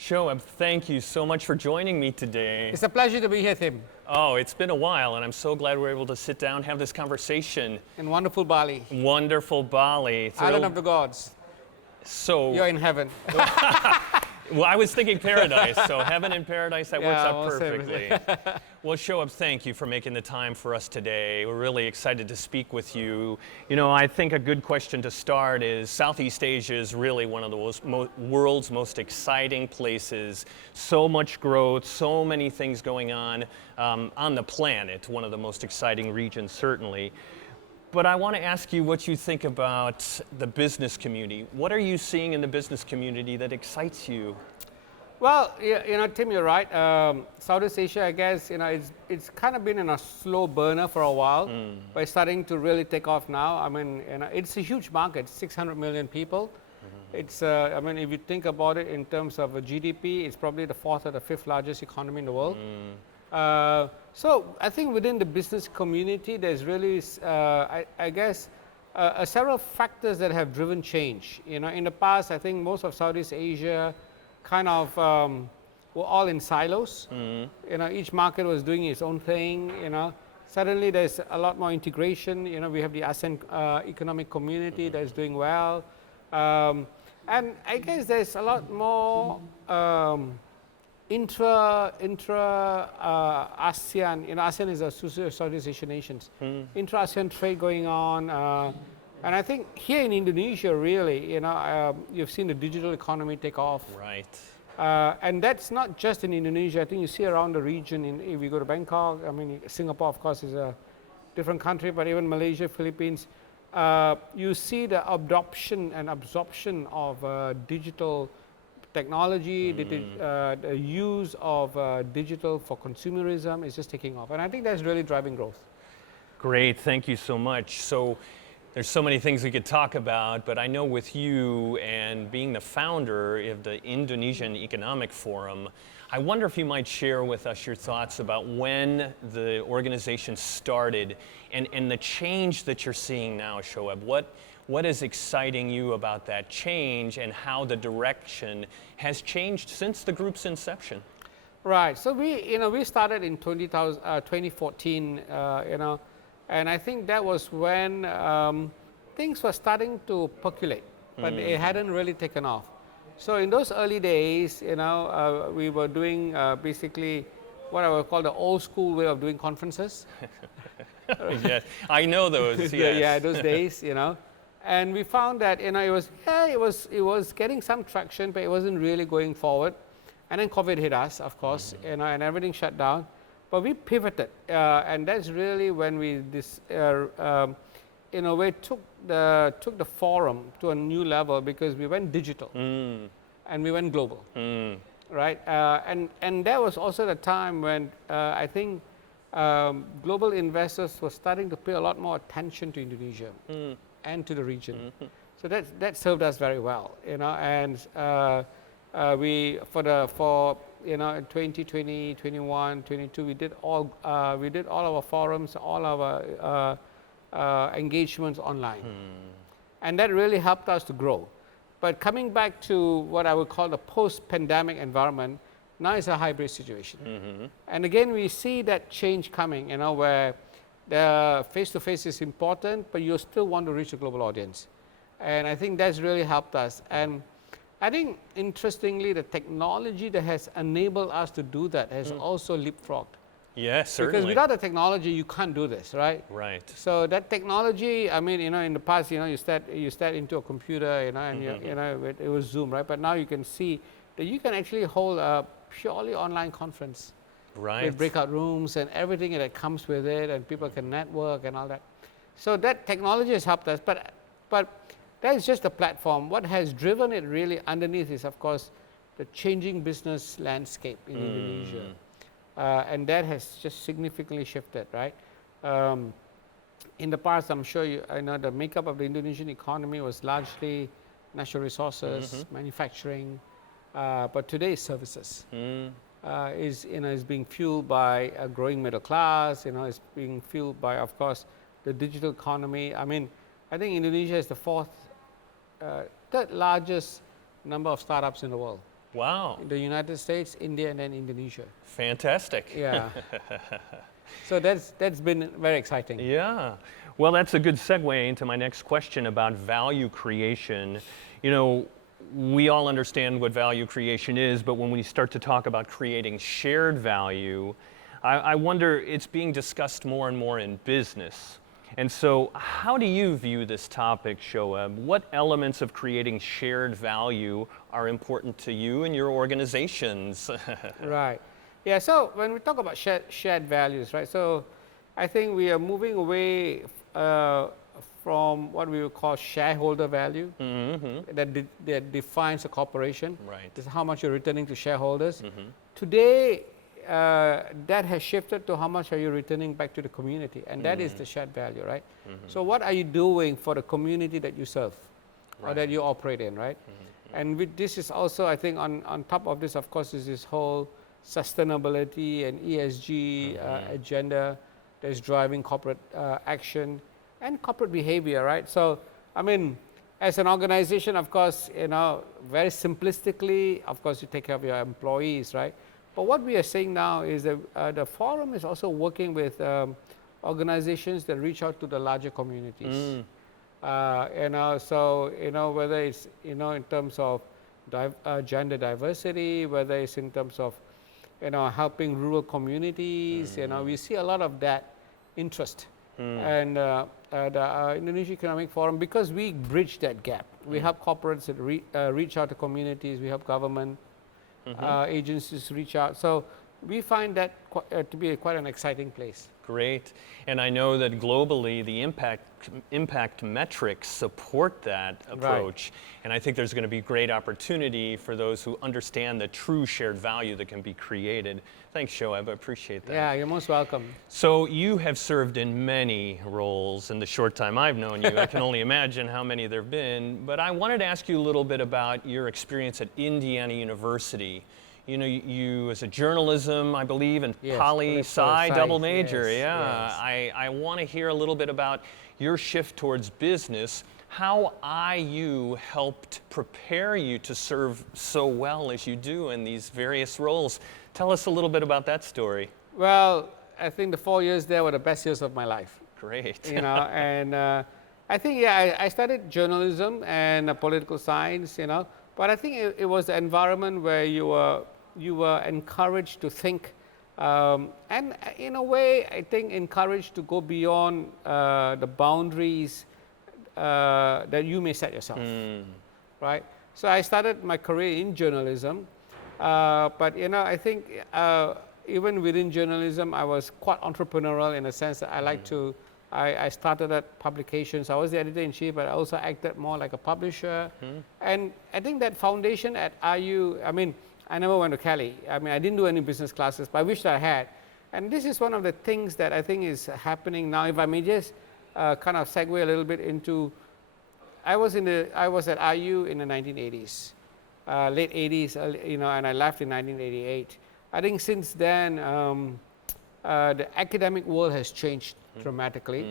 Shoeb, thank you so much for joining me today. It's a pleasure to be here, Tim, Oh, it's been a while, and I'm so glad we're able to sit down and have this conversation. in wonderful Bali, Wonderful Bali. island of the gods. So, You're in heaven. well, I was thinking paradise, so heaven and paradise, that works Yeah, out well said. perfectly. Well, Shoeb, thank you for making the time for us today. We're really excited to speak with you. You know, I think a good question to start is Southeast Asia is really one of the world's most exciting places. So much growth, so many things going on the planet. One of the most exciting regions, certainly. But I want to ask you what you think about the business community. What are you seeing in the business community that excites you? Well, Tim, you're right. Southeast Asia, I guess, it's kind of been in a slow burner for a while, but it's starting to really take off now. I mean, it's a huge market, 600 million people. It's, I mean, if you think about it in terms of a GDP, it's probably the fourth or the fifth largest economy in the world. So I think within the business community, there's really, I guess, several factors that have driven change. In the past, I think most of Southeast Asia kind of were all in silos. Each market was doing its own thing. Suddenly there's a lot more integration. We have the ASEAN Economic Community that's doing well, and I guess there's a lot more intra ASEAN. ASEAN is a association of Southeast Asian nations. Intra ASEAN trade going on. And I think here in Indonesia, really, you've seen the digital economy take off. Right. And that's not just in Indonesia. I think you see around the region, if you go to Bangkok, I mean, Singapore, of course, is a different country, but even Malaysia, Philippines, you see the adoption and absorption of digital technology, the use of digital for consumerism is just taking off. And I think that's really driving growth. Great, thank you so much. So there's so many things we could talk about, but I know with you and being the founder of the Indonesian Economic Forum, I wonder if you might share with us your thoughts about when the organization started and the change that you're seeing now, Shoeb. What is exciting you about that change and how the direction has changed since the group's inception? Right. So we started in 2014. And I think that was when things were starting to percolate, but it hadn't really taken off. So in those early days, we were doing basically what I would call the old school way of doing conferences. Yes, I know those. Yes. Yeah, those days, And we found that it was getting some traction, but it wasn't really going forward. And then COVID hit us, of course, and everything shut down. But we pivoted, and that's really when we, in a way, took the forum to a new level because we went digital and we went global, right? And that was also the time when I think global investors were starting to pay a lot more attention to Indonesia and to the region. So that served us very well, and we for 2020, 21, 22, we did all our forums, all our engagements online. And that really helped us to grow. But coming back to what I would call the post-pandemic environment, now it's a hybrid situation. And again, we see that change coming, where the face-to-face is important, but you still want to reach a global audience. And I think that's really helped us. And I think, interestingly, the technology that has enabled us to do that has also leapfrogged. Yes, certainly. Because without the technology, you can't do this, right? Right. So that technology, I mean, in the past, you start into a computer, and it was Zoom, right? But now you can see that you can actually hold a purely online conference. Right. With breakout rooms and everything that comes with it, and people can network and all that. So that technology has helped us, but that is just a platform. What has driven it really underneath is, of course, the changing business landscape in Indonesia. And that has just significantly shifted, right? In the past, I'm sure the makeup of the Indonesian economy was largely natural resources, manufacturing, but today services. Is being fueled by a growing middle class, it's being fueled by, of course, the digital economy. I mean, I think Indonesia is the third largest number of startups in the world. Wow. The United States, India, and then Indonesia. Fantastic. Yeah. So that's been very exciting. Yeah. Well, that's a good segue into my next question about value creation. You know, we all understand what value creation is, but when we start to talk about creating shared value, I wonder, it's being discussed more and more in business. And so, how do you view this topic, Shoeb? What elements of creating shared value are important to you and your organizations? Right. Yeah, so when we talk about shared values, right, so I think we are moving away from what we would call shareholder value that defines a corporation. Right. This is how much you're returning to shareholders. Today, that has shifted to how much are you returning back to the community, and that is the shared value, right? So what are you doing for the community that you serve or that you operate in, right? And with this is also, I think, on top of this, of course, is this whole sustainability and ESG agenda that is driving corporate action and corporate behavior, right? So, I mean, as an organization, of course, you know, very simplistically, of course, you take care of your employees, right? But what we are saying now is that the forum is also working with organizations that reach out to the larger communities. You know, so, you know, whether it's, you know, in terms of gender diversity, whether it's in terms of, you know, helping rural communities, you know, we see a lot of that interest. And the Indonesian Economic Forum, because we bridge that gap, we help corporates that reach out to communities, we help government agencies reach out. So we find that to be quite an exciting place. Great. And I know that globally the impact metrics support that approach. Right. And I think there's going to be great opportunity for those who understand the true shared value that can be created. Thanks, Shoeb. I appreciate that. Yeah, you're most welcome. So you have served in many roles in the short time I've known you. I can only imagine how many there have been. But I wanted to ask you a little bit about your experience at Indiana University. You know, you as a journalism, I believe, and poli-sci double major. Yes, yes. I want to hear a little bit about your shift towards business, how IU helped prepare you to serve so well as you do in these various roles. Tell us a little bit about that story. Well, I think the 4 years there were the best years of my life. Great. You know, and I think, yeah, I studied journalism and political science, you know, but I think it was the environment where you were encouraged to think, and in a way, I think encouraged to go beyond the boundaries that you may set yourself, right? So I started my career in journalism, but you know, I think even within journalism, I was quite entrepreneurial in a sense that I like to. I started at publications. I was the editor-in-chief, but I also acted more like a publisher. And I think that foundation at IU, I mean, I never went to Kelley. I mean, I didn't do any business classes, but I wished I had. And this is one of the things that I think is happening now. If I may just kind of segue a little bit into, I was at IU in the 1980s, late 80s, you know, and I left in 1988. I think since then, the academic world has changed dramatically.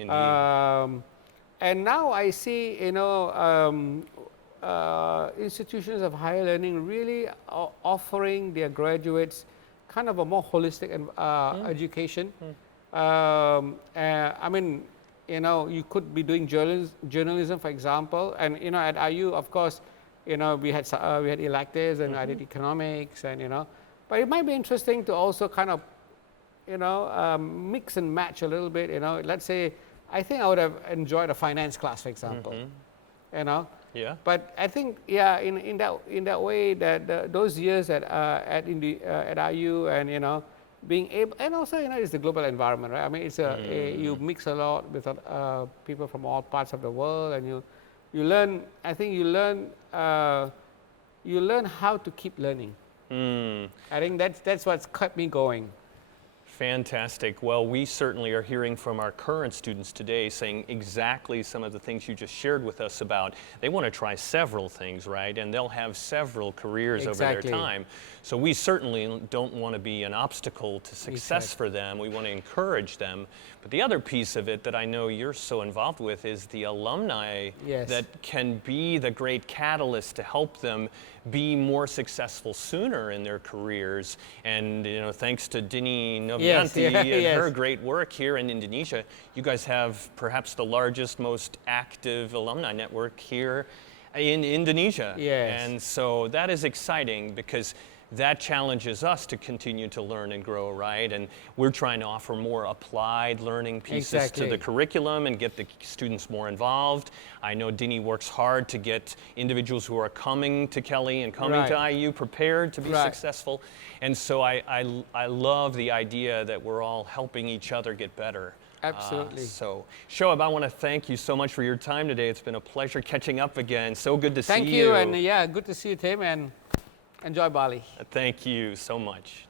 And now I see, you know, institutions of higher learning really offering their graduates kind of a more holistic education. I mean, you know, you could be doing journalism, for example, and you know, at IU, of course, you know, we had electives and I did economics, and you know, but it might be interesting to also kind of, you know, mix and match a little bit. You know, let's say, I think I would have enjoyed a finance class, for example. You know. Yeah. But I think, yeah, in that way, that those years at IU, and you know, being able, and also, you know, it's the global environment, right? I mean, it's you mix a lot with people from all parts of the world, and you learn. I think you learn how to keep learning. I think that's what's kept me going. Fantastic. Well, we certainly are hearing from our current students today saying exactly some of the things you just shared with us about they want to try several things, right? And they'll have several careers over their Exactly. time. So we certainly don't want to be an obstacle to success for them. We want to encourage them. But the other piece of it that I know you're so involved with is the alumni Yes. that can be the great catalyst to help them be more successful sooner in their careers. And thanks to Dini Novianti and yes. her great work here in Indonesia, you guys have perhaps the largest, most active alumni network here in Indonesia. Yes. And so that is exciting because that challenges us to continue to learn and grow, right? And we're trying to offer more applied learning pieces to the Exactly. curriculum and get the students more involved. I know Dini works hard to get individuals who are coming to Kelley and coming to Right. IU prepared to be Right. successful. And so I love the idea that we're all helping each other get better. Absolutely. So, Shoeb, I want to thank you so much for your time today. It's been a pleasure catching up again. So good to Thank see you, and yeah, good to see you, Tim, and enjoy Bali. Thank you so much.